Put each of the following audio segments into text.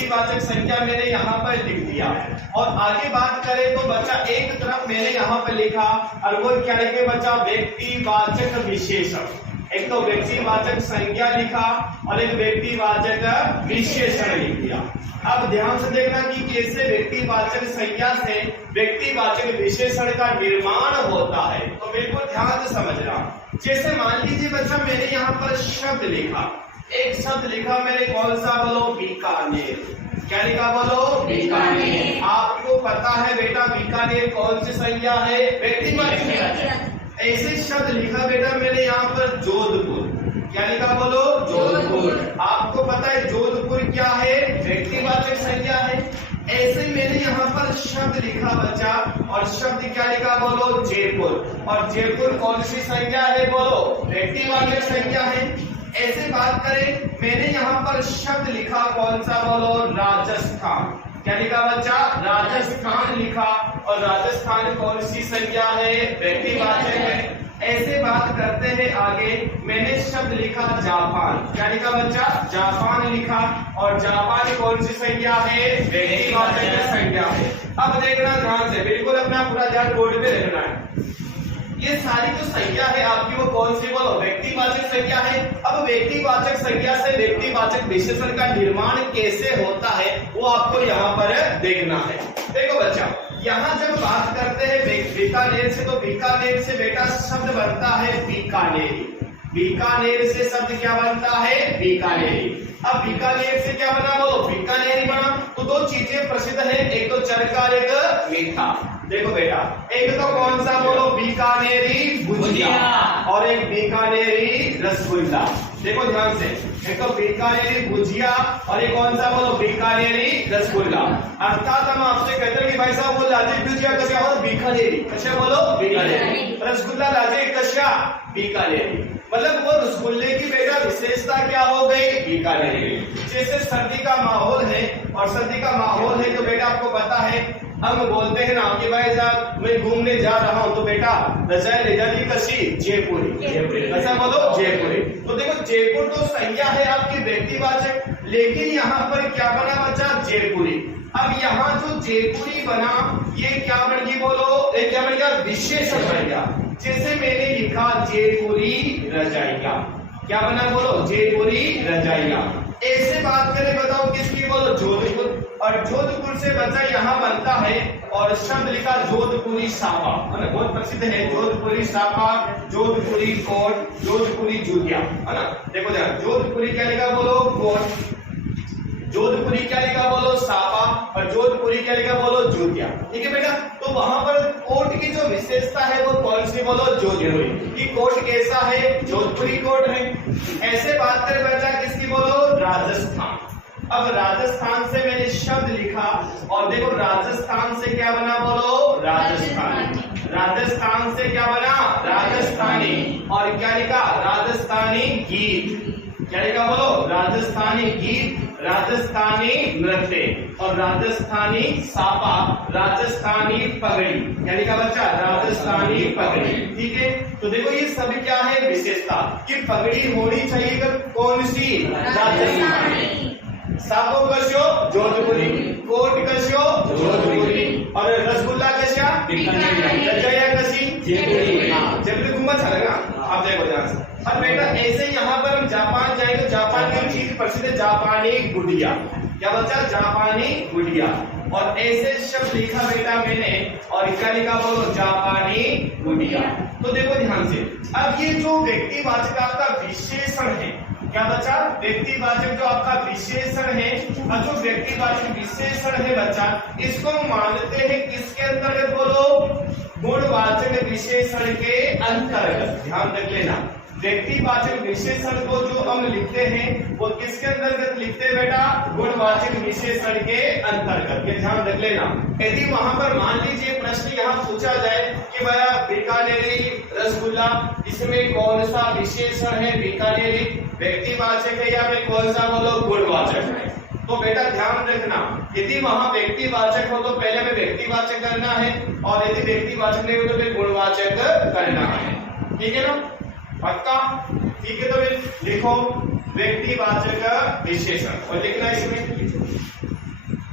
व्यक्तिवाचक संज्ञा मैंने यहाँ पर लिख दिया। और आगे बात करें तो बच्चा एक तरफ मैंने यहाँ पर लिखा और वो क्या लिखे बच्चा, व्यक्तिवाचक विशेषण। एक तो व्यक्तिवाचक संज्ञा लिखा और एक व्यक्तिवाचक विशेषण लिख दिया। अब ध्यान से देखना कि कैसे व्यक्तिवाचक संज्ञा से व्यक्तिवाचक विशेषण का निर्माण होता है, तो बिल्कुल ध्यान से समझना। जैसे मान लीजिए बच्चा मैंने यहाँ पर शब्द लिखा, एक शब्द लिखा मैंने, कौन सा बोलो, बीकानेर। क्या लिखा बोलो, बीकानेर। आपको पता है बेटा बीकानेर कौन सी संज्ञा है, व्यक्तिवाचक। ऐसे शब्द लिखा बेटा मैंने यहाँ पर जोधपुर। क्या लिखा बोलो, जोधपुर। आपको पता है जोधपुर क्या है, व्यक्तिवाचक संज्ञा है। ऐसे मैंने यहाँ पर शब्द लिखा बच्चा, और शब्द क्या लिखा बोलो, जयपुर। और जयपुर कौन सी संज्ञा है बोलो, व्यक्तिवाचक संज्ञा है। ऐसे बात करें मैंने यहाँ पर शब्द लिखा, कौन सा बोलो, राजस्थान। क्या लिखा बच्चा, राजस्थान लिखा, और राजस्थान कौन सी संज्ञा है, व्यक्तिवाचक है। ऐसे बात करते हैं आगे, मैंने शब्द लिखा जापान। क्या लिखा बच्चा, जापान लिखा, और जापान कौन सी संज्ञा है, व्यक्तिवाचक संज्ञा है। अब देखना ध्यान से, बिल्कुल अपना पूरा ध्यान बोर्ड पे रखना है। ये सारी जो संज्ञा है आपकी वो कौन सी बोलो, व्यक्तिवाचक संज्ञा है। अब व्यक्तिवाचक संज्ञा से व्यक्तिवाचक विशेषण का निर्माण कैसे होता है वो आपको यहाँ पर देखना है। देखो बच्चा, यहाँ जब बात करते हैं बीकानेर से, तो बीकानेर से बेटा शब्द बनता है बीकानेरी। बीकानेर से शब्द क्या बनता है, बीकानेरी। अब बीकानेर से क्या बना बोलो, बीकानेरी बना। तो दो चीजें प्रसिद्ध है, एक तो चरका, एक मीठा। देखो बेटा, एक तो कौन सा बोलो, बीकानेरी भुजिया, और एक बीकानेरी रसगुल्ला। देखो ध्यान से, एक तो बीकानेरी भुजिया और एक कौन सा बोलो, बीकानेरी रसगुल्ला। अर्थात हम आपसे कहते हैं कि भाई साहब वो लाजे भुजिया कशा बोलो, बीकानेरी। कशा बोलो, बीकानेरी। रसगुल्ला लाजे कशा, बीकानेरी। मतलब वो रसगुल्ले की बेटा विशेषता क्या हो गई, बीकानेरी। जैसे सर्दी का माहौल है, और सर्दी का माहौल है तो बेटा आपको पता है हम बोलते हैं ना कि भाई साहब मैं घूमने जा रहा हूँ, तो बेटा रजाई ले जाती कशी, जयपुरी। ऐसा बोलो, जयपुरी। तो देखो जयपुर तो संज्ञा है आपकी व्यक्तिवाचक, लेकिन यहाँ पर क्या बना बच्चा, जयपुरी। अब यहाँ जो जयपुरी बना ये क्या बन गई बोलो, ये क्या बन गया, विशेषण बन गया। जैसे मैंने लिखा जयपुरी रजाइया। क्या बना बोलो, जयपुरी रजाइया। ऐसे बात करें बताओ किसकी बोलो, जोधपुर। और जोधपुर से बच्चा यहाँ बनता है, और शब्द लिखा जोधपुरी साफा, मतलब बहुत प्रसिद्ध है, जोधपुरी साफा, जोधपुरी कोट, जोधपुरी जूतिया, है ना। देखो जरा, जोधपुरी क्या लिखा बोलो, कोट। जोधपुरी क्या लिखा बोलो, साफा, और जोधपुरी क्या लिखा बोलो, जूतिया। ठीक है बेटा। तो वहां पर कोट की जो विशेषता है वो कौन सी बोलो, जोधपुरी। कि कोट कैसा है, जोधपुरी कोट है। ऐसे बात करें बेटा किसकी बोलो, राजस्थान। अब राजस्थान से मैंने शब्द लिखा, और देखो राजस्थान से क्या बना बोलो, राजस्थानी। राजस्थान से क्या बना, राजस्थानी। और क्या लिखा, राजस्थानी गीत। क्या लिखा बोलो, राजस्थानी गीत, राजस्थानी नृत्य, और राजस्थानी सापा, राजस्थानी पगड़ी। क्या लिखा बच्चा, राजस्थानी पगड़ी। ठीक है। तो देखो ये सभी क्या है विशेषता, कि पगड़ी होनी चाहिए कौन सी, राजस्थानी। सापो कशो, जोधपुरी। कोट कशो, जोधपुरी। और रसगुल्ला कशा, रजाया कशी, जयपुरी। हाँ, जयपुरी घूमना अच्छा लगा, आप देखो ध्यान से। और बेटा ऐसे यहाँ पर हम जापान जाएंगे तो जापान की चीज प्रसिद्ध है, जापानी गुड़िया। क्या बच्चा, जापानी गुड़िया। और ऐसे शब्द लिखा बेटा मैंने, और क्या लिखा बोलो, जापानी गुड़िया। तो देखो ध्यान से, अब ये जो व्यक्तिवाचक आपका विशेषण है, क्या बच्चा, व्यक्तिवाचक जो आपका विशेषण है, और जो व्यक्तिवाचक विशेषण है बच्चा, इसको मानते हैं किसके अंतर्गत बोलो, गुणवाचक विशेषण के अंतर्गत। ध्यान रख लेना, व्यक्तिवाचक विशेषण को जो हम लिखते हैं वो किसके अंतर्गत लिखते हैं बेटा, गुणवाचक विशेषण के अंतर्गत। ये ध्यान रख लेना। यदि वहां पर मान लीजिए प्रश्न यहाँ पूछा जाए कि भैया बीकानेरी रसगुल्ला, इसमें कौन सा विशेषण है, बीकानेरी व्यक्तिवाचक है या फिर कौन सा बोलो, गुणवाचक है। तो बेटा ध्यान रखना, यदि वहां व्यक्तिवाचक हो तो पहले हमें व्यक्तिवाचक करना है, और यदि व्यक्तिवाचक नहीं हो तो फिर गुणवाचक करना है। ठीक है ना, पक्का। ठीक है, तो फिर लिखो व्यक्तिवाचक विशेषण। और लिखना इसमें,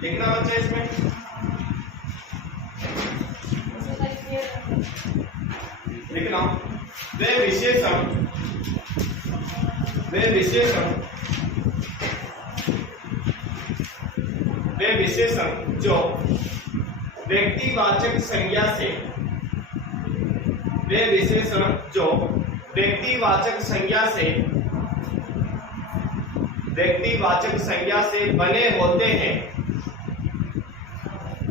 लिखना बच्चा इसमें, लिखना वे विशेषण, वे विशेषण, वे विशेषण जो व्यक्तिवाचक संज्ञा से, वे विशेषण जो व्यक्तिवाचक संज्ञा से, व्यक्तिवाचक संज्ञा से बने होते हैं,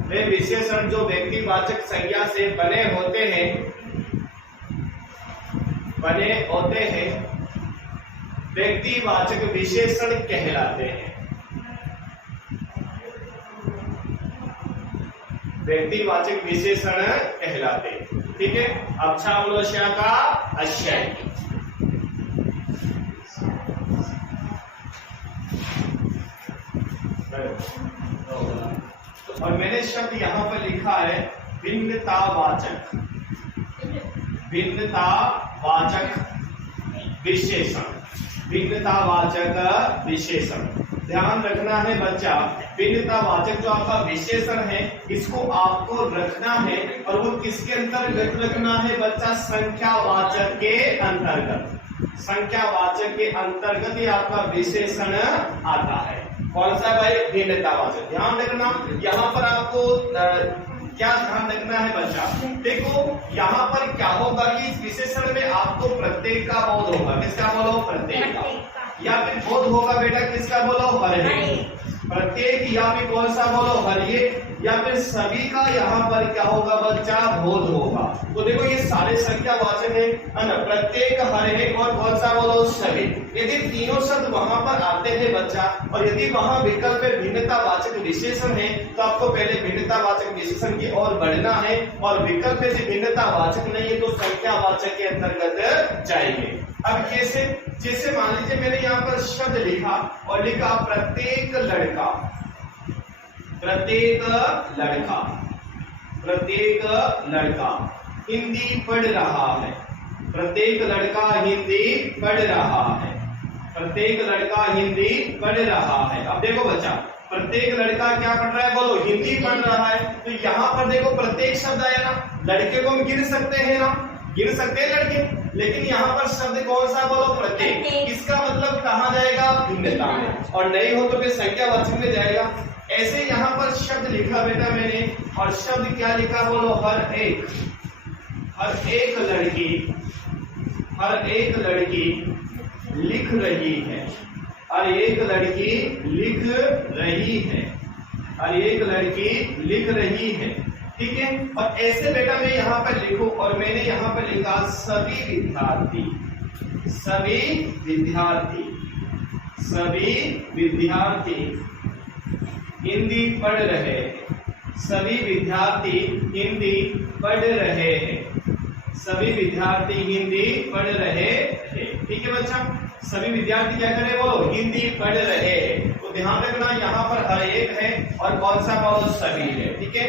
वे विशेषण जो व्यक्तिवाचक संज्ञा से बने होते हैं, बने होते हैं, व्यक्तिवाचक विशेषण कहलाते हैं। व्यक्तिवाचक विशेषण कहलाते हैं। ठीक है, अच्छा बोलो श्या का आशय। और मैंने शब्द यहां पर लिखा है भिन्नतावाचक, भिन्नतावाचक विशेषण, भिन्नतावाचक विशेषण। ध्यान रखना है बच्चा, भिन्नतावाचक जो आपका विशेषण है इसको आपको रखना है, और वो किसके अंतर्गत रखना है बच्चा? संख्यावाचक के अंतर्गत। संख्यावाचक के अंतर्गत ही आपका विशेषण आता है। कौन सा भाई? भिन्नतावाचक। ध्यान रखना, यहाँ पर आपको क्या ध्यान रखना है बच्चा? देखो यहाँ पर क्या होगा कि इस विशेषण में आपको प्रत्येक का बोध होगा। किसका बोलो? प्रत्येक का। या फिर बोध होगा बेटा किसका? बोलो हर एक। प्रत्येक या फिर कौन सा? बोलो हर एक। या फिर सभी का यहाँ पर क्या होगा बच्चा? बोध होगा। तो देखो ये सारे संख्यावाचक है ना, प्रत्येक, हर एक और कौन सा? बोलो सभी। यदि तीनों शब्द वहां पर आते हैं बच्चा, और यदि वहां विकल्प में भिन्नतावाचक विशेषण है, तो आपको पहले भिन्नतावाचक विशेषण की ओर बढ़ना है, और विकल्प में यदि भिन्नतावाचक नहीं है तो संख्यावाचक के अंतर्गत जाएंगे। अब कैसे? जैसे मान लीजिए मैंने यहाँ पर शब्द लिखा और लिखा प्रत्येक लड़का, प्रत्येक लड़का, प्रत्येक लड़का हिंदी पढ़ रहा है, प्रत्येक लड़का हिंदी पढ़ रहा है, प्रत्येक लड़का हिंदी पढ़ रहा है। अब देखो बच्चा, प्रत्येक लड़का क्या पढ़ रहा है? बोलो हिंदी पढ़ रहा है। तो यहाँ पर देखो प्रत्येक शब्द आया ना, लड़के को हम गिन सकते हैं ना, गिन सकते हैं लड़के, लेकिन यहाँ पर शब्द कौन सा? बोलो प्रत्येक। इसका मतलब कहाँ जाएगा? भिन्नता में। और नहीं हो तो फिर संख्यावाचक में जाएगा। ऐसे यहाँ पर शब्द लिखा बेटा मैंने, और शब्द क्या लिखा? बोलो हर एक, हर एक लड़की, हर एक लड़की लिख रही है, हर एक लड़की लिख रही है, हर एक लड़की लिख रही है। ठीक है, और ऐसे बेटा मैं यहाँ पर लिखूं, और मैंने यहाँ पर लिखा सभी विद्यार्थी, सभी विद्यार्थी, सभी विद्यार्थी हिंदी पढ़ रहे हैं, सभी विद्यार्थी हिंदी पढ़ रहे हैं, सभी विद्यार्थी हिंदी पढ़ रहे हैं। ठीक है बच्चा, सभी विद्यार्थी क्या करें? बोलो हिंदी पढ़ रहे हैं। तो ध्यान रखना यहाँ पर हर एक है, और कौन सा? बोलो सभी है। ठीक है,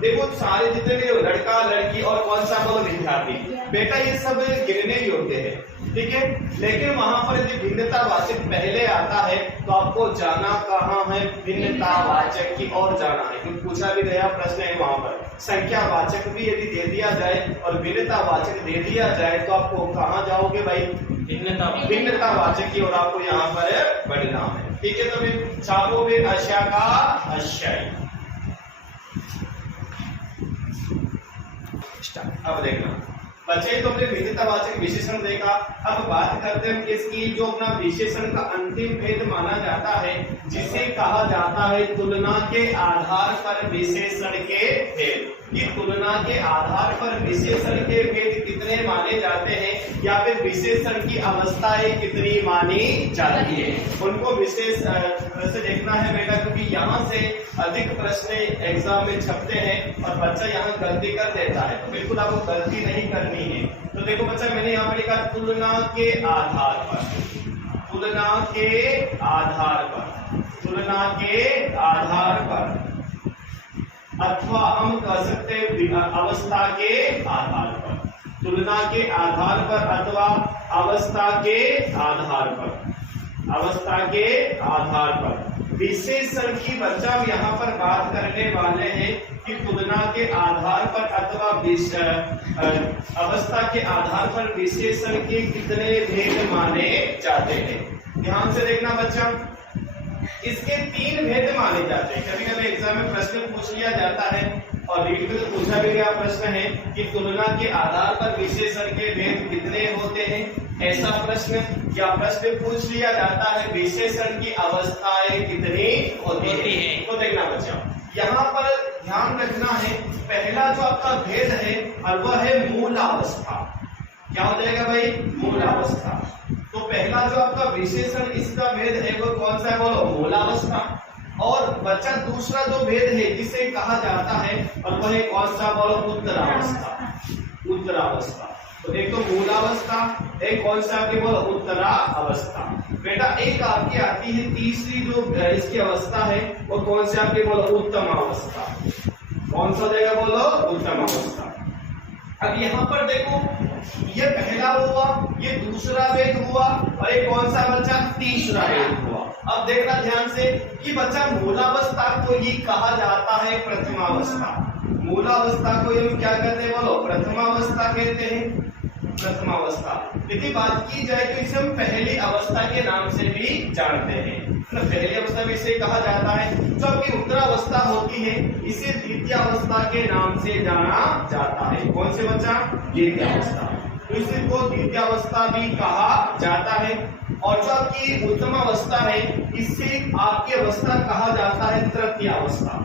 देखो सारे जितने भी लड़का लड़की और कौन सा? बोलो विद्यार्थी। बेटा ये सब गिनने योग्य है। ठीक है, लेकिन वहां पर यदि भिन्नतावाचक पहले आता है तो आपको जाना कहाँ है? भिन्नतावाचक की ओर जाना है, क्योंकि पूछा भी गया प्रश्न है वहां पर। संख्यावाचक भी यदि दे दिया जाए और भिन्नतावाचक दे दिया जाए तो आपको कहाँ जाओगे भाई? भिन्नतावाचक की ओर आपको यहाँ पर बढ़ना है। ठीक है, तो फिर छापो फिर आशय का आशय। अब देखना बच्चे, तो हमने भिन्नतावाचक विशेषण देखा। अब बात करते हैं इसकी, जो अपना विशेषण का अंतिम भेद माना जाता है, जिसे कहा जाता है तुलना के आधार पर विशेषण के भेद। कि तुलना के आधार पर विशेषण के भेद कितने माने जाते हैं, या फिर विशेषण की अवस्थाएं कितनी मानी जाती है, उनको विशेष तरह से देखना है बेटा, क्योंकि यहाँ से अधिक प्रश्न एग्जाम में छपते हैं और बच्चा यहाँ गलती कर देता है। तो बिल्कुल आपको गलती नहीं करनी है। तो देखो बच्चा, मैंने यहाँ पर लिखा तुलना के आधार पर, तुलना के आधार पर, तुलना के आधार पर, अथवा हम कह सकते हैं अवस्था के आधार पर, तुलना के आधार पर अथवा अवस्था के आधार पर, अवस्था के आधार पर। विशेषण की बच्चा हम यहाँ पर बात करने वाले हैं कि तुलना के आधार पर अथवा अवस्था के आधार पर विशेषण के कितने भेद माने जाते हैं। ध्यान से देखना बच्चा, इसके 3 भेद माने जाते हैं। कभी कभी एग्जाम में प्रश्न पूछ लिया जाता है और रीड में पूछा भी गया प्रश्न है कि तुलना के आधार पर विशेषण के भेद कितने होते हैं, ऐसा प्रश्न, या प्रश्न पूछ लिया जाता है विशेषण की अवस्थाएं कितनी होती हैं। तो देखना बच्चा, यहाँ पर ध्यान रखना है, पहला जो आपका भेद है और वह है मूलावस्था। क्या हो जाएगा भाई? मूलावस्था। तो पहला जो आपका विशेषण इसका भेद है वो कौन सा है? बोलो, मूलावस्था। और बच्चा दूसरा जो भेद है जिसे कहा जाता है और वह है कौन सा? बोलो, उत्तरावस्था। उत्तरावस्था। तो एक तो मूलावस्था, एक कौन सा आपकी? बोलो, उत्तरावस्था। बेटा एक आपकी आती है तीसरी जो इसकी अवस्था है वो कौन सी आपकी? बोलो, उत्तमावस्था। कौन सा देगा? बोलो, उत्तमावस्था। अब यहाँ पर देखो, ये पहला हुआ, ये दूसरा भेद हुआ और ये कौन सा बच्चा? तीसरा भेद हुआ। अब देखना ध्यान से कि बच्चा मूलावस्था को ये कहा जाता है प्रथमावस्था। मूलावस्था को ये क्या कहते हैं? बोलो, प्रथमावस्था कहते हैं। प्रथमावस्था। यदि बात की जाए तो इसे हम पहली अवस्था के नाम से भी जानते हैं। पहली अवस्था में इसे कहा जाता है। जो आपकी उत्तरावस्था होती है इसे द्वितीय अवस्था के नाम से जाना जाता है। कौन से बच्चा? द्वितीय अवस्था। तो इसको द्वितीय अवस्था भी कहा जाता है। और जो आपकी उत्तम अवस्था है इससे आपकी अवस्था कहा जाता है तृतीय अवस्था।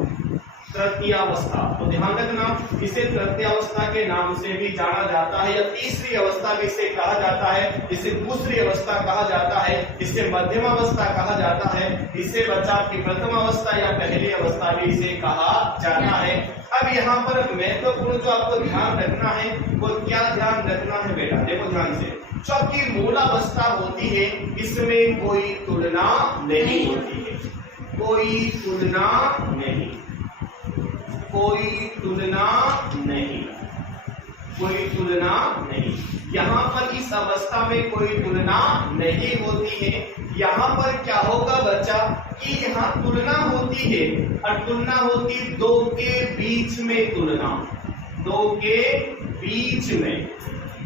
तृतीय अवस्था। तो ध्यान रखना, इसे तृतीय अवस्था के नाम से भी जाना जाता है, या तीसरी अवस्था भी इसे कहा जाता है, इसे दूसरी अवस्था कहा जाता है, इसे मध्यम अवस्था कहा जाता है, इसे बच्चा की प्रथम अवस्था या पहली अवस्था भी इसे कहा जाता है। अब यहाँ पर महत्वपूर्ण जो आपको ध्यान रखना है वो क्या ध्यान रखना है बेटा? देखो ध्यान से, जो आपकी मूलावस्था होती है इसमें कोई तुलना नहीं होती है। कोई तुलना नहीं, कोई तुलना नहीं, कोई तुलना नहीं। यहाँ पर इस अवस्था में कोई तुलना नहीं होती है। यहाँ पर क्या होगा बच्चा कि यहाँ तुलना होती है और तुलना होती दो के बीच में तुलना, दो के बीच में,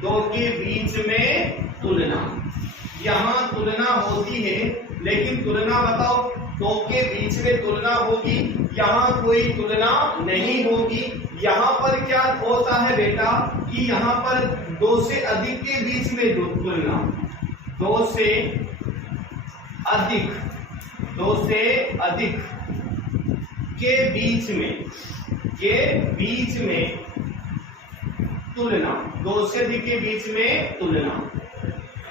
दो के बीच में तुलना। यहाँ तुलना होती है लेकिन तुलना बताओ, दो के बीच में तुलना होगी, यहाँ कोई तुलना नहीं होगी। यहाँ पर क्या होता है बेटा कि यहाँ पर दो से अधिक के बीच में तुलना, दो से अधिक, दो से अधिक के बीच में, के बीच में तुलना, दो से अधिक के बीच में तुलना।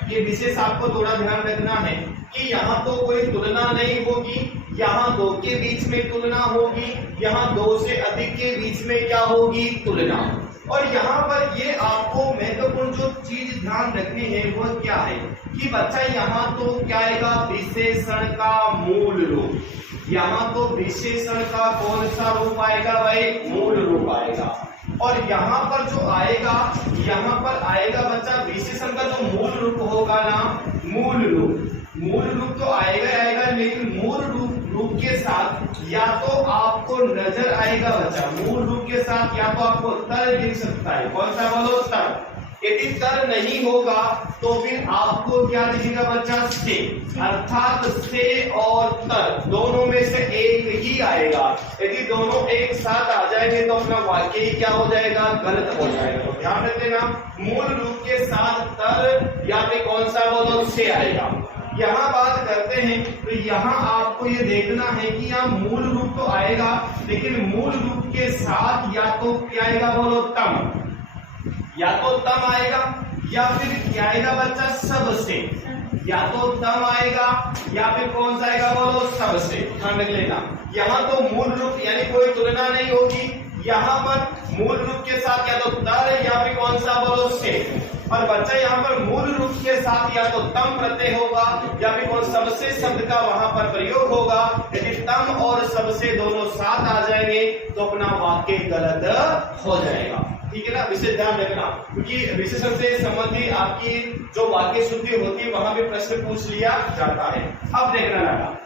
ये विशेष आपको थोड़ा ध्यान रखना है कि यहाँ तो कोई तुलना नहीं होगी, यहाँ दो के बीच में तुलना होगी, यहाँ दो से अधिक के बीच में क्या होगी? तुलना। और यहाँ पर ये आपको महत्वपूर्ण जो चीज ध्यान रखनी है वो क्या है कि बच्चा यहाँ तो क्या आएगा? विशेषण का मूल रूप। यहाँ तो विशेषण का कौन सा रूप आएगा भाई? मूल रूप आएगा। और यहाँ पर जो आएगा, यहाँ पर आएगा बच्चा विशेषण का जो मूल रूप होगा ना, मूल रूप, मूल रूप तो आएगा आएगा, लेकिन मूल रूप के साथ या तो आपको नजर आएगा बच्चा, मूल रूप के साथ या तो आपको तर दिख सकता है। कौन सा? बोलो, तर। यदि तर नहीं होगा तो फिर आपको क्या दिखेगा बच्चा? से। अर्थात से और तर दोनों में से एक ही आएगा। यदि दोनों एक साथ आ जाएंगे तो अपना वाक्य ही क्या हो जाएगा? गलत हो जाएगा। तो ध्यान रख देना, मूल रूप के साथ तर या फिर कौन सा? बोलो, से आएगा। यहाँ बात करते हैं तो यहाँ आपको ये देखना है कि यहाँ मूल रूप तो आएगा लेकिन मूल रूप के साथ या तो क्या आएगा? बोलो, तम। या तो तम आएगा या फिर क्या आएगा बच्चा? सबसे। या तो तम आएगा या फिर कौन सा आएगा? बोलो, सबसे। ध्यान रख लेना, यहाँ तो मूल रूप यानी कोई तुलना नहीं होगी। यहाँ पर मूल रूप के साथ या तो तर या फिर कौन सा? बोलो, से। और बच्चा यहाँ पर मूल रूप के साथ या तो तम प्रत्यय होगा या फिर कौन? सबसे शब्द का वहां पर प्रयोग होगा। यदि तम और सबसे दोनों साथ आ जाएंगे तो अपना वाक्य गलत हो जाएगा। ठीक है ना, विशेष ध्यान रखना, क्योंकि विशेषण से संबंधित आपकी जो वाक्य शुद्धि होती है वहां भी प्रश्न पूछ लिया जाता है। अब देखना लगा,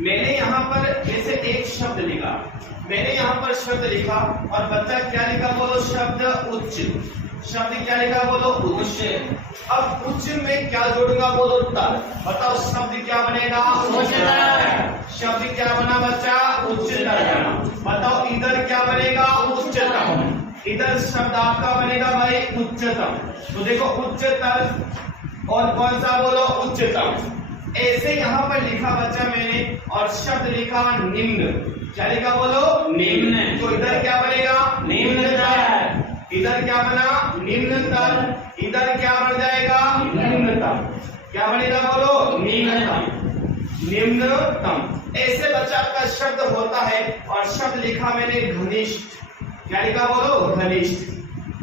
मैंने यहाँ पर जैसे एक शब्द लिखा, मैंने यहाँ पर शब्द लिखा और बच्चा क्या लिखा बोलो, शब्द उच्च, शब्द क्या लिखा बोलो, उच्च। अब उच्च में क्या जोड़ूंगा बोलो, तर। बताओ शब्द क्या बनेगा, उच्चतर। शब्द क्या बना बच्चा, उच्चतर बना। बताओ इधर क्या बनेगा, उच्चतम। इधर शब्द आपका बनेगा भाई उच्चतम। तो देखो उच्चतर और कौन सा बोलो, उच्चतम। ऐसे यहाँ पर लिखा बच्चा मैंने और शब्द लिखा निम्न। क्या लिखा बोलो, निम्न। तो इधर क्या बनेगा, निम्नतर। इधर क्या बना, निम्नतर। इधर क्या बन जाएगा, निम्नतम। क्या बनेगा बोलो, निम्नतम, निम्नतम। ऐसे बच्चा आपका शब्द होता है और शब्द लिखा मैंने घनिष्ठ। क्या लिखा बोलो, घनिष्ठ।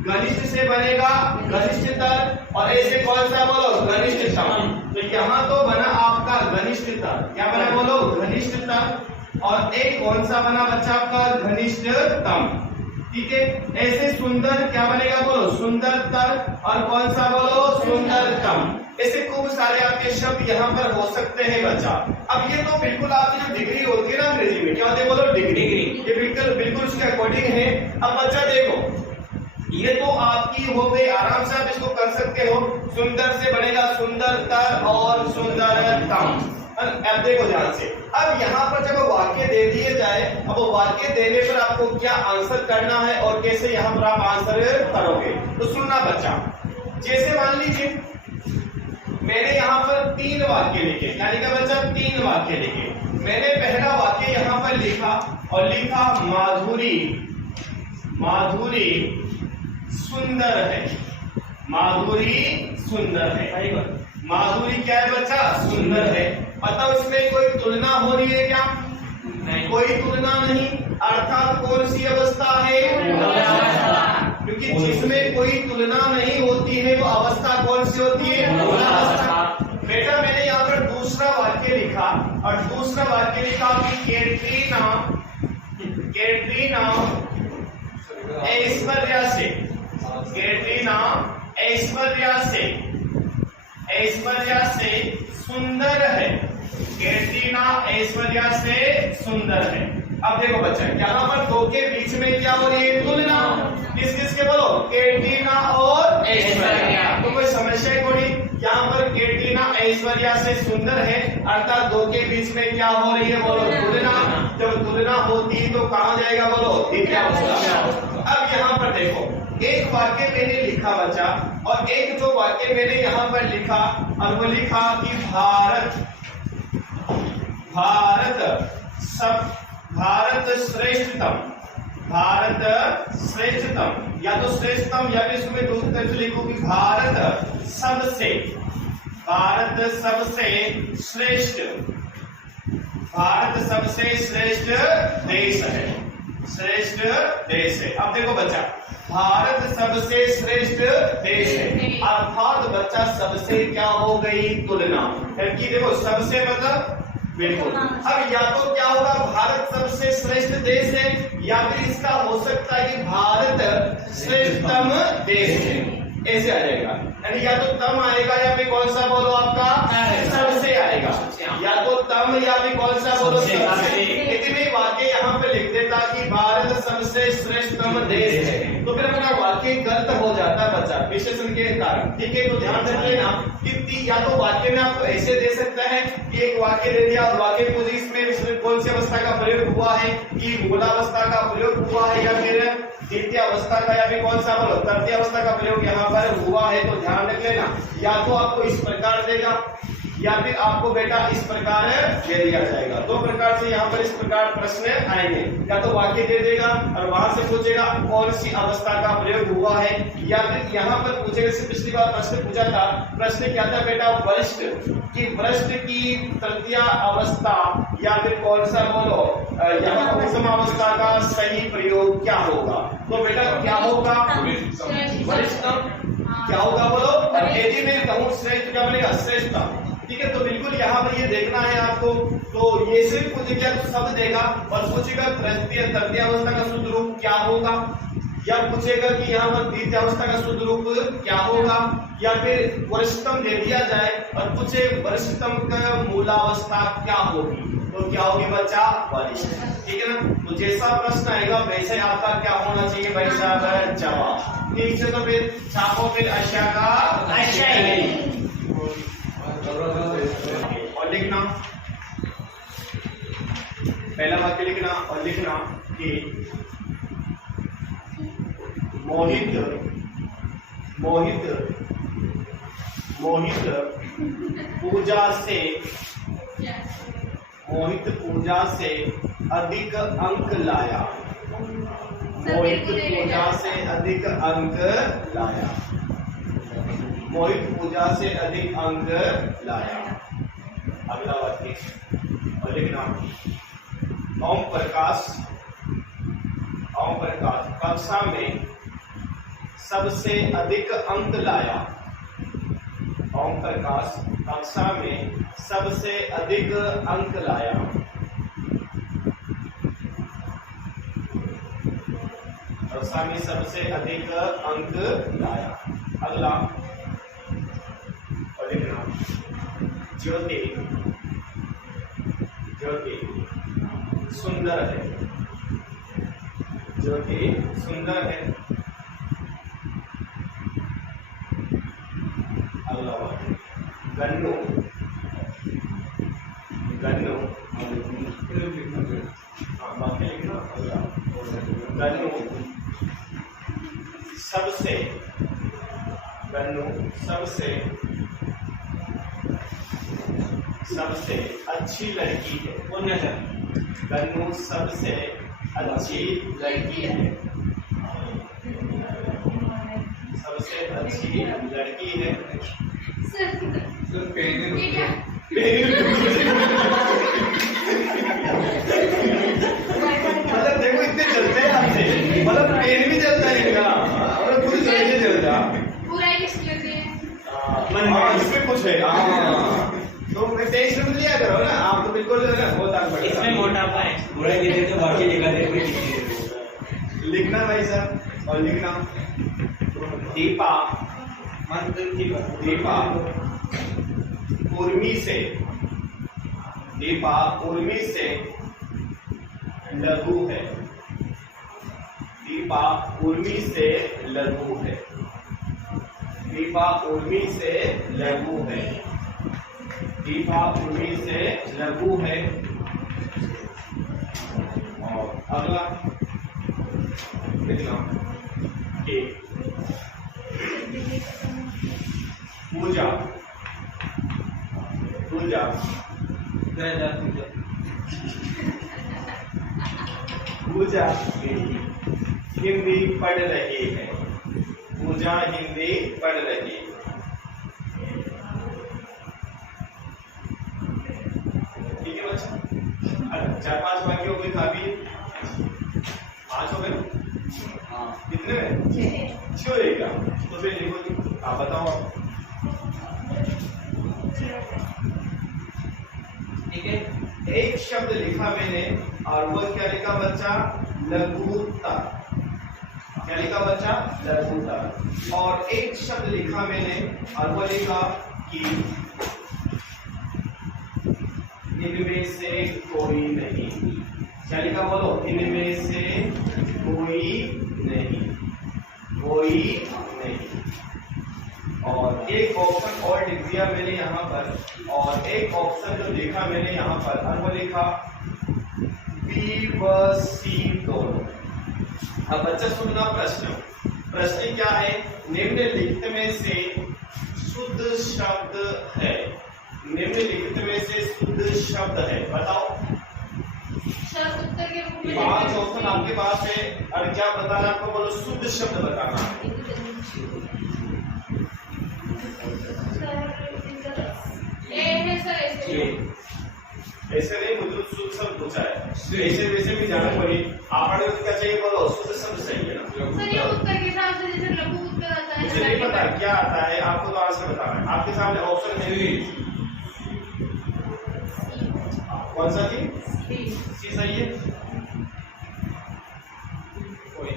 घनिष्ठ से बनेगा घनिष्ठतर और ऐसे कौन सा बोलो, घनिष्ठतम। तो यहाँ तो बना आपका घनिष्ठतर। क्या बना बोलो, घनिष्ठतर। और एक कौन सा बना बच्चा आपका, घनिष्ठतम। ठीक है, ऐसे सुंदर क्या बनेगा बोलो, सुंदरतर। और कौन सा बोलो, सुंदरतम। ऐसे खूब सारे आपके शब्द यहाँ पर हो सकते हैं बच्चा। अब ये तो बिल्कुल आपकी जो डिग्री होती है ना अंग्रेजी में, क्या होती है बोलो, डिग्री। ये बिल्कुल बिल्कुल उसके अकॉर्डिंग है। अब बच्चा देखो, ये तो आपकी हो गई, आराम से आप इसको कर सकते हो। सुंदर से बनेगा सुंदरतर और सुंदरतम। अब देखो ध्यान से, अब यहाँ पर जब वाक्य दे दिए जाए, अब वाक्य देने पर आपको क्या आंसर करना है और कैसे यहाँ पर आप आंसर करोगे, तो सुनना बच्चा। जैसे मान लीजिए मैंने यहाँ पर 3 वाक्य लिखे। क्या लिखा बच्चा, 3 वाक्य लिखे। मैंने पहला वाक्य यहाँ पर लिखा और लिखा माधुरी, माधुरी सुंदर है। माधुरी सुंदर है। माधुरी क्या है बच्चा, सुंदर है। बताओ इसमें कोई तुलना हो रही है क्या, नहीं, कोई तुलना नहीं। अर्थात कौन सी अवस्था है, क्योंकि जिसमें कोई तुलना नहीं होती है वो अवस्था कौन सी होती है, अवस्था। बेटा मैंने यहाँ पर दूसरा वाक्य लिखा और दूसरा वाक्य लिखा कि कैटरीना, कैटरीना ऐश्वर्या से, कैटरीना ऐश्वर्या से, ऐश्वर्या से सुंदर है। कैटरीना ऐश्वर्या से सुंदर है। अब देखो बच्चा, यहाँ पर दो के बीच में क्या हो रही है, तुलना। किस किस के बोलो, कैटरीना और ऐश्वर्या। तो कोई समस्या ही थोड़ी, यहाँ पर कैटरीना ऐश्वर्या से सुंदर है, अर्थात दो के बीच में क्या हो रही है बोलो, तुलना। जब तुलना होती है तो कहाँ जाएगा बोलो, द्वितीयावस्था। अब यहाँ पर देखो, एक वाक्य मैंने लिखा बच्चा और एक जो वाक्य मैंने यहाँ पर लिखा और वो लिखा कि भारत, भारत सब, भारत श्रेष्ठतम, भारत श्रेष्ठतम। या तो श्रेष्ठतम या फिर इसमें दूसरी तरफ से लिखो कि भारत सबसे, भारत सबसे श्रेष्ठ, भारत सबसे श्रेष्ठ देश है, श्रेष्ठ देश है। अब देखो बच्चा, भारत सबसे श्रेष्ठ देश है, अर्थात बच्चा सबसे क्या हो गई, तुलना। क्योंकि देखो सबसे मतलब बिल्कुल। अब या तो क्या होगा, भारत सबसे श्रेष्ठ देश है, या फिर इसका हो सकता है कि भारत श्रेष्ठतम देश है, ऐसे आ जाएगा। यानी या तो तम आएगा या फिर कौन सा बोलो आपका, सबसे आएगा, या तो तम या फिर कौन सा बोलो, सबसे। यदि मैं वाक्य यहाँ पे लिख देता कि भारत सबसे श्रेष्ठतम देश है, तो फिर अपना वाक्य गलत हो जाता है बच्चा, विशेषण के कारण। ठीक है, तो ध्यान रख लेना कि या तो वाक्य में आपको ऐसे दे सकता है कि एक वाक्य दे दिया और वाक्य पूरी इसमें कौन सी अवस्था का प्रयोग हुआ है, कि मूलावस्था का प्रयोग हुआ है या फिर द्वितीय अवस्था का, या फिर कौन सा बोलो तृतीय अवस्था का प्रयोग यहाँ पर हुआ है। तो ध्यान रख लेना, या तो आपको इस प्रकार देगा या फिर आपको बेटा इस प्रकार दे दिया जाएगा। दो प्रकार से यहाँ पर इस प्रकार प्रश्न आएंगे, या तो वाक्य दे देगा और वहां से पूछेगा कौन सी अवस्था का प्रयोग हुआ है, या फिर यहाँ पर पूछेगा। से पिछली बार प्रश्न पूछा था, प्रश्न क्या था बेटा, वरिष्ठ की, वरिष्ठ की तृतीय अवस्था या फिर कौन सा बोलो यहाँ उत्तम अवस्था का सही प्रयोग क्या होगा। तो बेटा क्या होगा, वरिष्ठतम। क्या होगा बोलो, और यदि मैं कहूँ श्रेष्ठ, क्या बनेगा, श्रेष्ठतम। ठीक है, तो बिल्कुल यहाँ पर ये देखना है आपको। तो ये सिर्फ पूछेगा तो शब्द देगा और पूछेगा तृतीय अवस्था का शुद्ध रूप क्या होगा, या पूछेगा कि यहाँ पर द्वितीयावस्था का शुद्ध रूप क्या होगा, या फिर वरिष्ठतम दे दिया जाए और पूछे वरिष्ठतम का मूलावस्था क्या होगी, तो क्या होगी बच्चा, वरिष्ठ। ठीक है ना। तो जैसा प्रश्न आएगा वैसे आपका क्या होना चाहिए भाई साहब, जवाब। ठीक है, तो फिर छापो फिर अच्छा का अच्छा ही और लिखना, पहला वाक्य लिखना और लिखना कि मोहित पूजा से अधिक अंक लाया। मोहित पूजा से अधिक अंक लाया। मोहित पूजा से अधिक अंक लाया। अगला वाक्य और लिखना ओम प्रकाश कक्षा में सबसे अधिक अंक लाया। ओम प्रकाश कक्षा में सबसे अधिक अंक लाया। कक्षा में सबसे अधिक अंक लाया। अगला और लिखना ज्योति सुंदर है। ज्योति सुंदर है। अगला वाक्य गन्नू वाक्य लिखना। गन्नू सबसे अच्छी लड़की है। गन्नू सबसे अच्छी लड़की है। सबसे अच्छी लड़की है। मतलब देखो इतने चलते हैं आपसे, मतलब पेन भी चलता है इनका और पूरी तरह से चलता पूरा इसमें कुछ है। तो टेस्ट मत लिया करो ना आप, तो बिल्कुल बहुत इसमें मोटापा है। पूरा तो बाकी लिखा दे लिखना भाई साहब और लिखना दीपा उर्मी से लघु है। दीपा उर्मी से लघु है। दीपा उर्मी से लघु है। दीपा उर्मी से लघु है। और अगला लिखना पूजा हिंदी पढ़ रही है। पूजा हिंदी पढ़ रही है। ठीक है बच्चा, 4-5 वाक्य हो गए। काफी 5 हो गए। कितने में 6 रहेगा। तो फिर लिखो, आप बताओ। ठीक है, एक शब्द लिखा मैंने और वो क्या लिखा बच्चा, लघुता। क्या लिखा बच्चा, लघुता। और एक शब्द लिखा मैंने और वो लिखा कि इनमें से कोई नहीं। क्या लिखा बोलो, इनमें से कोई नहीं। और एक ऑप्शन और लिख दिया मैंने यहाँ पर, और एक ऑप्शन जो लिखा मैंने यहाँ पर और वो लिखा बी व सी दोनों। अब बच्चा सुनना प्रश्न क्या है, निम्नलिखित में से शुद्ध शब्द है। निम्नलिखित में से शुद्ध शब्द है, बताओ। 5 ऑप्शन आपके पास है और क्या बताना आपको, बोलो शुद्ध शब्द बताना। ऐसे नहीं, मुझे शुद्ध शब्द पूछा है। ऐसे वैसे भी जाना पड़ी। आपने क्या चाहिए, बोलो शुद्ध शब्द चाहिए ना। सर ये उत्तर के साथ जैसे लघु उत्तर आता है, मुझे नहीं पता क्या आता है, आपको तो आंसर बताना है। आपके सामने ऑप्शन है, कौन सा थी? सी सही है,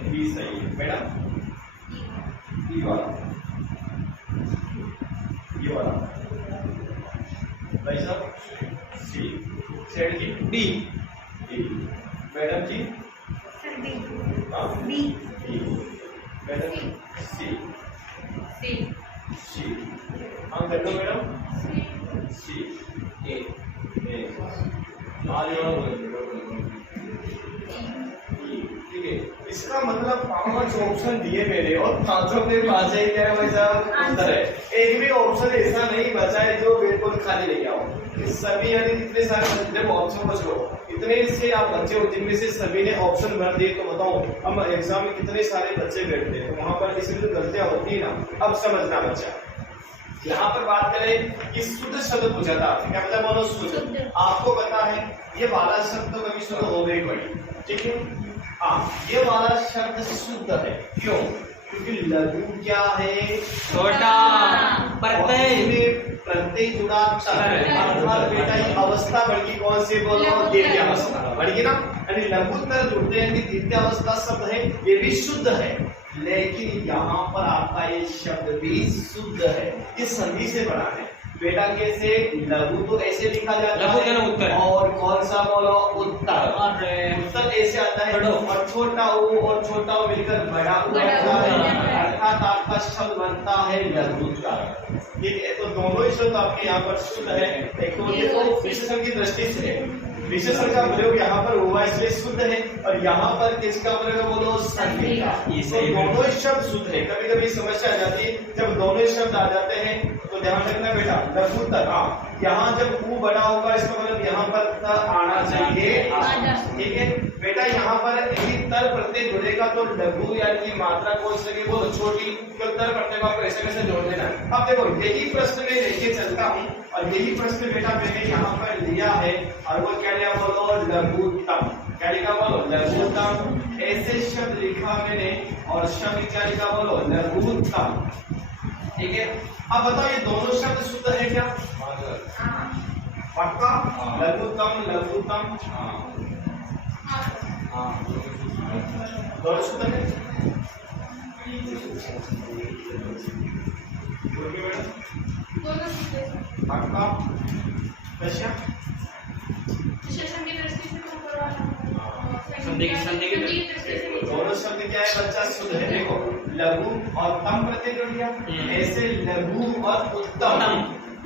बी सही है। Madam D. मैडम जी सर डी। हाँ बी। मैडम सी सी। सी हाँ कर लो मैडम सी। सी ए आगे ठीक है। इसका मतलब 5 ऑप्शन दिए मेरे और 5 में 5 ही क्या है भाई साहब उत्तर है। एक भी ऑप्शन ऐसा नहीं बचा है जो बिल्कुल खाली लेके आओ। सभी यानी इतने सारे जब ऑप्शन बच लो इतने से आप बच्चे हो जिनमें से सभी ने ऑप्शन भर दिए तो बताओ हम एग्जाम में कितने सारे बच्चे बैठते हैं तो वहां पर इसमें जो गलतियां होती है ना अब समझना बच्चा। यहाँ पर बात करें कि शुद्ध शब्द पूछा था आपने क्या पता बोलो शुद्ध। आपको पता है ये वाला शब्द तो कभी शुद्ध हो गई पड़ी ठीक है। हाँ ये वाला शब्द शुद्ध है क्यों क्योंकि लघु क्या है छोटा प्रत्यय प्रत्यय जुड़ा अर्थात बेटा ये अवस्था बढ़ी कौन से बोलो द्वितीय अवस्था बढ़ी ना यानी लघुत्तर जुड़ते हैं कि द्वितीय अवस्था शब्द है ये भी शुद्ध है लेकिन यहाँ पर आपका ये शब्द भी शुद्ध है ये संधि से बना है बेटा कैसे लघु तो ऐसे लिखा जाता लघु है उत्तर और कौन सा बोलो उत्तर उत्तर ऐसे आता है और छोटा ऊ और छोटा ऊ मिलकर बड़ा ऊ बनता है अर्थात आपका शब्द बनता है लघुत्तर। ठीक है तो दोनों ही शब्द आपके यहाँ पर शुद्ध है एक तो ये तो विशेषण की दृष्टि से है विशेषण का प्रयोग यहाँ पर हुआ इसलिए शुद्ध है और यहाँ पर किसका प्रयोग बोलो संधि का तो दोनों ही शब्द शुद्ध है। कभी कभी समस्या आ जाती है जब दोनों ही शब्द आ जाते हैं तो ध्यान रखना बेटा लघुत्तर हाँ यहाँ जब ऊ बड़ा होगा इसका मतलब यहाँ पर त आना चाहिए ठीक है बेटा यहाँ पर यदि तर प्रत्यय जुड़ेगा तो लघु यानी कि मात्रा कौन सी बोलो छोटी तो तर प्रत्यय को आपको ऐसे कैसे जोड़ देना है। अब देखो यही प्रश्न में लेके चलता हूँ और यही प्रश्न बेटा मैंने यहाँ पर लिया है और वो क्या लिया बोलो लघुत्तम क्या लिखा बोलो लघुत्तम ऐसे शब्द लिखा मैंने और शब्द क्या लिखा बोलो लघुत्तम ठीक है। अब बताओ ये दोनों शब्द शुद्ध है क्या पक्का लघुत्तम लघुत्तम दोनों शुद्ध है पक्का कैसे विशेषण की दृष्टि से ऊपर वाला संधि की दृष्टि से दोनों शब्द क्या है बच्चा शुद्ध है देखो लघु और तम प्रत्यय जोड़ दिया ऐसे लघु और उत्तम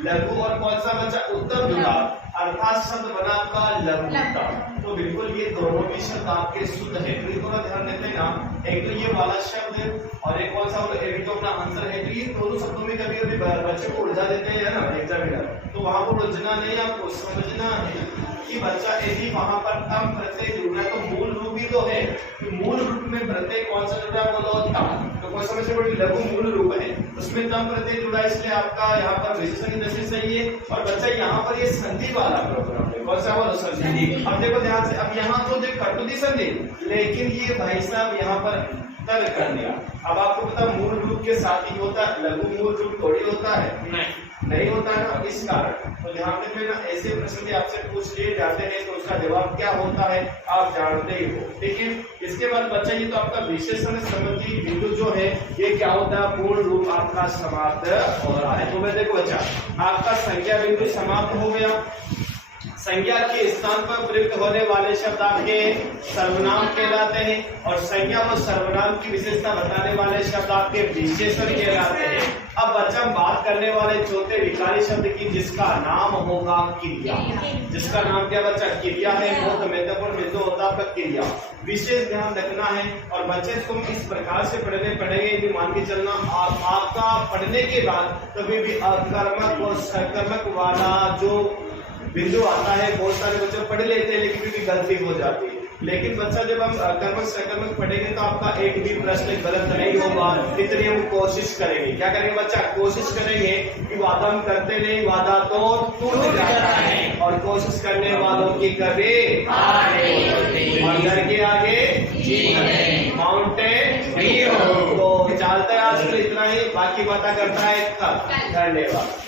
लघु और कौन सा बच्चा उत्तम जुड़ा अर्थात शब्द बना आपका लघुत्तम तो बिल्कुल ये दोनों भी शब्द आपके शुद्ध है तो थोड़ा ध्यान देते हैं ना एक तो ये वाला शब्द और एक कौन सा एक तो अपना आंसर है तो ये दोनों शब्दों में कभी कभी बच्चे को उलझा देते हैं ना एग्जामिनर तो वहां पर उलझना नहीं आपको समझना है कि बच्चा यदि वहां पर तम प्रत्यय जुड़ा तो मूल रूप ही तो है कि मूल रूप में प्रत्यय कौन सा जुड़ा बोलो तम तो कोई समझ से लघु मूल रूप है उसमें तम प्रत्यय जुड़ा इसलिए आपका यहाँ पर विशेषण की दृष्टि सही है और बच्चा यहाँ पर ये संधि वाला प्रोग्राम है कौन सा बोलो संधि। अब देखो ध्यान से अब यहाँ तो जो कटुदी संधि लेकिन ये भाई साहब यहाँ पर तर्क कर दिया। अब आपको पता मूल रूप के साथ ही होता है लघु मूल रूप थोड़ी होता है नहीं होता है ना इस कारण तो ध्यान में ना ऐसे प्रश्न आपसे पूछ लिए जाते हैं तो उसका जवाब क्या होता है आप जानते ही हो ठीक है। इसके बाद बच्चा ये तो आपका विशेषण संबंधी बिंदु जो है ये क्या होता है पूर्ण रूप आपका समाप्त हो रहा है तो मैं देखो बच्चा आपका संज्ञा बिंदु समाप्त हो गया संज्ञा के स्थान पर प्रयुक्त होने वाले शब्द आपके सर्वनाम कहलाते हैं और संज्ञा व सर्वनाम की विशेषता बताने वाले शब्द आपके विशेषण कहलाते हैं। अब बच्चा हम बात करने वाले चौथे विकारी शब्द की जिसका नाम होगा क्रिया जिसका नाम क्या बच्चा क्रिया है बहुत महत्वपूर्ण बिंदु होता है आपका क्रिया विशेष ध्यान रखना है और बच्चे तुम इस प्रकार से पढ़ेंगे यदि मान के चलना आपका पढ़ने के बाद कभी भी अकर्मक और सकर्मक वाला जो बिंदु आता है बहुत सारे बच्चे पढ़ लेते हैं लेकिन भी गलती हो जाती है लेकिन बच्चा जब हम कर्मक सकर्मक पढ़ेंगे तो आपका एक भी प्रश्न गलत नहीं होगा इतनी हम कोशिश करेंगे क्या करेंगे बच्चा कोशिश करेंगे कि वादा हम करते नहीं वादा तो टूट जाता है और कोशिश करने वालों की कभी और घर के आगे माउंटेन तो चलता है आज तो इतना ही बाकी पता करता है धन्यवाद।